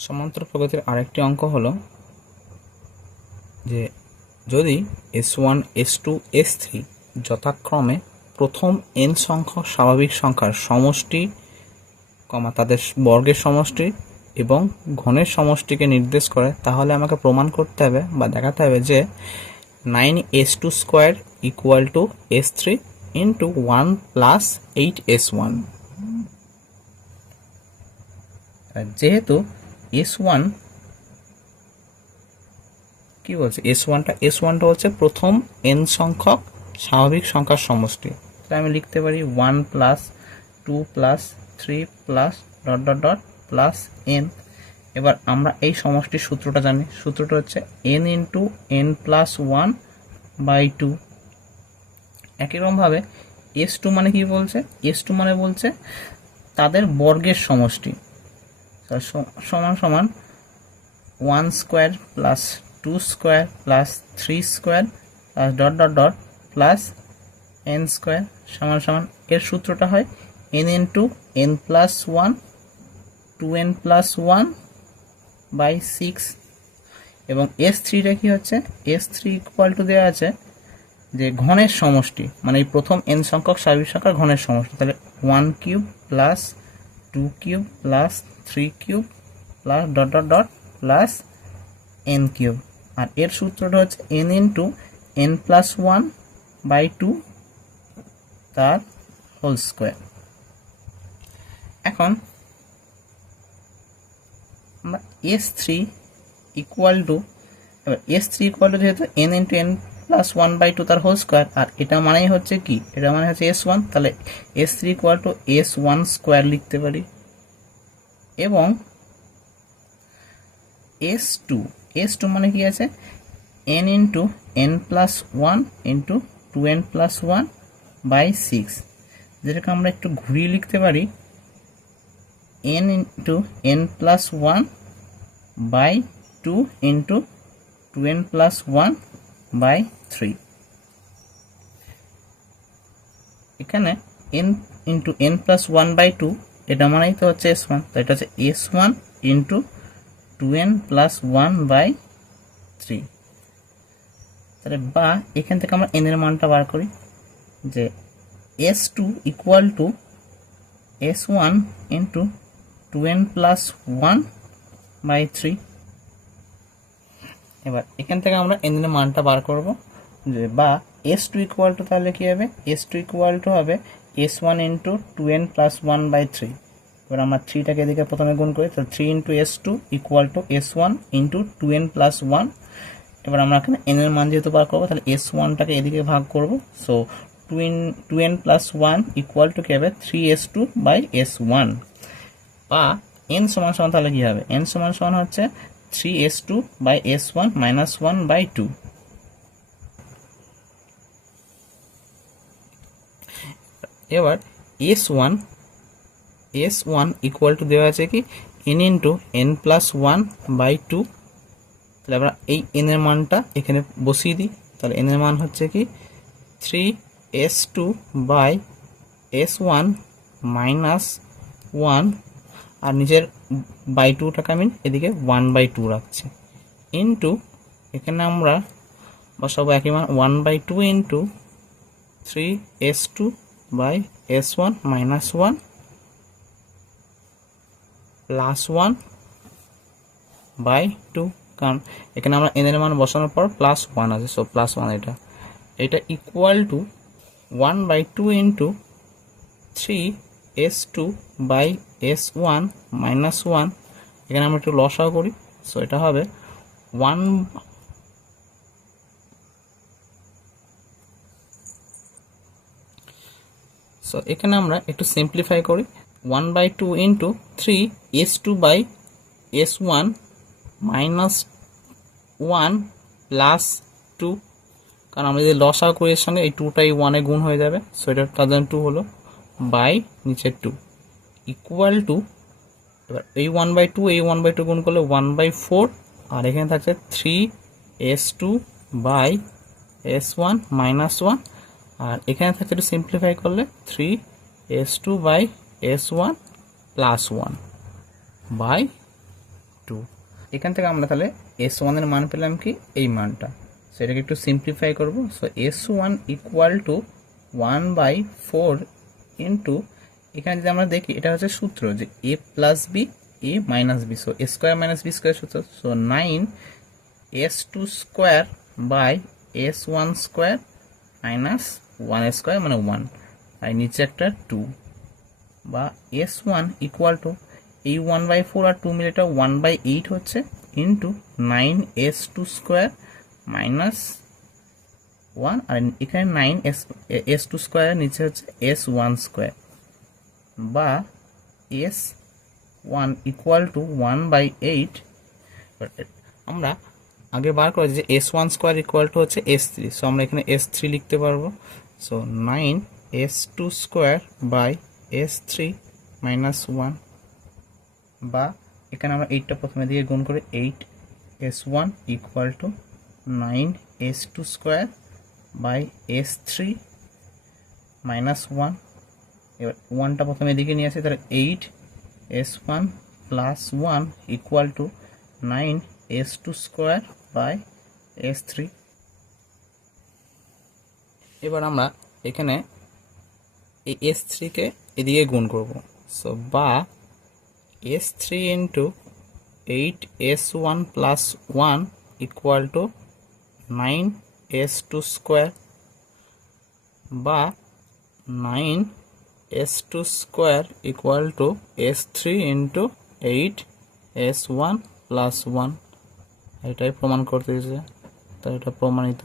সমান্তর প্রগতির আরেকটি অঙ্ক হলো যে যদি S one S two S three যথাক্রমে প্রথম এন সংখ্যক স্বাভাবিক সংখ্যার সমষ্টি, কমা তাদের বর্গের সমষ্টি এবং ঘনের সমষ্টিকে নির্দেশ করে, তাহলে আমাকে প্রমাণ করতে হবে বা দেখাতে হবে যে nine S two square equal to S three into one plus eight S one যেহেতু এস ওয়ান কি বলছে? এস ওয়ানটা এস ওয়ানটা হচ্ছে প্রথম এন সংখ্যক স্বাভাবিক সংখ্যার সমষ্টি। তাহলে আমি লিখতে পারি one plus two plus three plus dot dot dot plus N এবার আমরা এই সমষ্টির সূত্রটা জানি। সূত্রটা হচ্ছে N into N plus one by two একইরকমভাবে S two মানে কি বলছে? এস টু মানে বলছে তাদের বর্গের সমষ্টি। তাহলে সম- সমান সমান one square plus two square plus three square plus dot dot dot plus N square সমান সমান এর সূত্রটা হয় N into N plus one two N plus one by six এবং এস থ্রিটা কি হচ্ছে? এস থ্রি ইকুয়াল টু দেওয়া আছে যে ঘনের সমষ্টি মানে এই প্রথম এন সংখ্যক স্বাভাবিক সংখ্যার ঘনের সমষ্টি, তাহলে one cube plus two cube plus three cube plus dot dot dot plus N cube আর এর সূত্রটা হচ্ছে N into N plus one by two তার হোল স্কোয়ার এখন আমরা এস থ্রি ইকুয়াল টু এবার এস থ্রি ইকুয়াল টু যেহেতু N into N plus one by two তার whole square আর এটা মানেই হচ্ছে কি? এটা মানে হচ্ছে এস ওয়ান তাহলে S three equal to S one square লিখতে পারি। এবং এস টু এস টু মানে কি আছে? N into N plus one into two N plus one by six যেটাকে আমরা একটু ঘুরিয়ে লিখতে পারি N into N plus one by two into two N plus one by three এখানে N into N plus one by two এটা মানেই তো হচ্ছে এস ওয়ান তো এটা হচ্ছে S one into two N plus one by three তাহলে বা এখান থেকে আমরা এন এর মানটা বার করি, যে S two equal to S one into two N plus one by three এবার এখান থেকে আমরা এন এর মানটা বার করব, যে বা এস টু ইকুয়াল টু তাহলে কী হবে? এস টু ইকুয়াল টু হবে S one into two N plus one by three এবার আমরা থ্রিটাকে এদিকে প্রথমে গুণ করি তো three into S two equal to S one into two N plus one এবার আমরা এখানে এন এর মান যেহেতু বার করব, তাহলে এস ওয়ানটাকে এদিকে ভাগ করব। So two N two N plus one equal to কী হবে? Three S two by S one বা এন সমান সমান তাহলে কী হবে? এন সমান সমান হচ্ছে three S two by S one minus one by two এবার S one S one equal to দেওয়া আছে কি? N into N plus one by two তাহলে আমরা এই এন এর মানটা এখানে বসিয়ে দিই। তাহলে এন এর মান হচ্ছে কি? Three S two by S one minus one আর নিজের বাই টুটাকে আমি এদিকে ওয়ান বাই টু রাখছি। ইন্টু এখানে আমরা বসাবো একই মান one by two into three S two S one minus one plus one by two কারণ এখানে আমরা এন এর মান বসানোর পর প্লাস ওয়ান আছে সো প্লাস ওয়ান এটা। এটা equal to one by two into three S two by S one minus one এখানে আমরা একটু লসাও করি সো এটা হবে ওয়ান সো এখানে আমরা একটু সিম্পলিফাই করি। One by two into three S two by S one minus one plus two কারণ আমরা যদি লসাও করি এর সঙ্গে, এই টুটাই ওয়ানে গুণ হয়ে যাবে। সো এটা জন্য টু হলো বাই নিচের টু ইকুয়াল টু এবার এই ওয়ান বাই টু এই ওয়ান বাই টু গুণ করলে ওয়ান বাই ফোর আর এখানে থাকছে three S two by S one minus one আর এখানে থাকছে একটু সিম্পলিফাই করলে three S two by S one plus one by two এখান থেকে আমরা তাহলে এস ওয়ানের মান পেলাম কি? এই মানটা। সো এটাকে একটু সিম্পলিফাই করব। So S one equal to one by four into এখানে যদি আমরা দেখি, এটা হচ্ছে সূত্র যে A plus B A minus B so A square minus B square সূত্র। So nine S two square by S one square minus one square মানে ওয়ান আর নিচে একটা টু বা এস ওয়ান ইকুয়াল টু এই ওয়ান বাই ফোর আর two মিলে এটা ওয়ান বাই এইট হচ্ছে into nine S two square minus one আর এখানে নাইন এস এস টু স্কোয়ারের নিচে হচ্ছে এস ওয়ান স্কোয়ার বা S one equal to one by eight আমরা আগে বার করেছি যে S one square equal to হচ্ছে এস থ্রি সো আমরা এখানে এস থ্রি লিখতে পারব। S two square by S three minus one বা এখানে আমরা এইটটা প্রথমে দিকে গুণ করে eight S one equal to nine S two square by S three minus one এবার ওয়ানটা প্রথমে এদিকে নিয়ে আসি, তাহলে eight S one plus one equal to nine S two square by S three এবার আমরা এখানে এই এস থ্রিকে এদিকে গুণ করব। সো বা S three into eight S one plus one equal to nine S two square বা nine S two square equal to S three into eight S one plus one এটাই প্রমাণ করতে তাই এটা প্রমাণিত।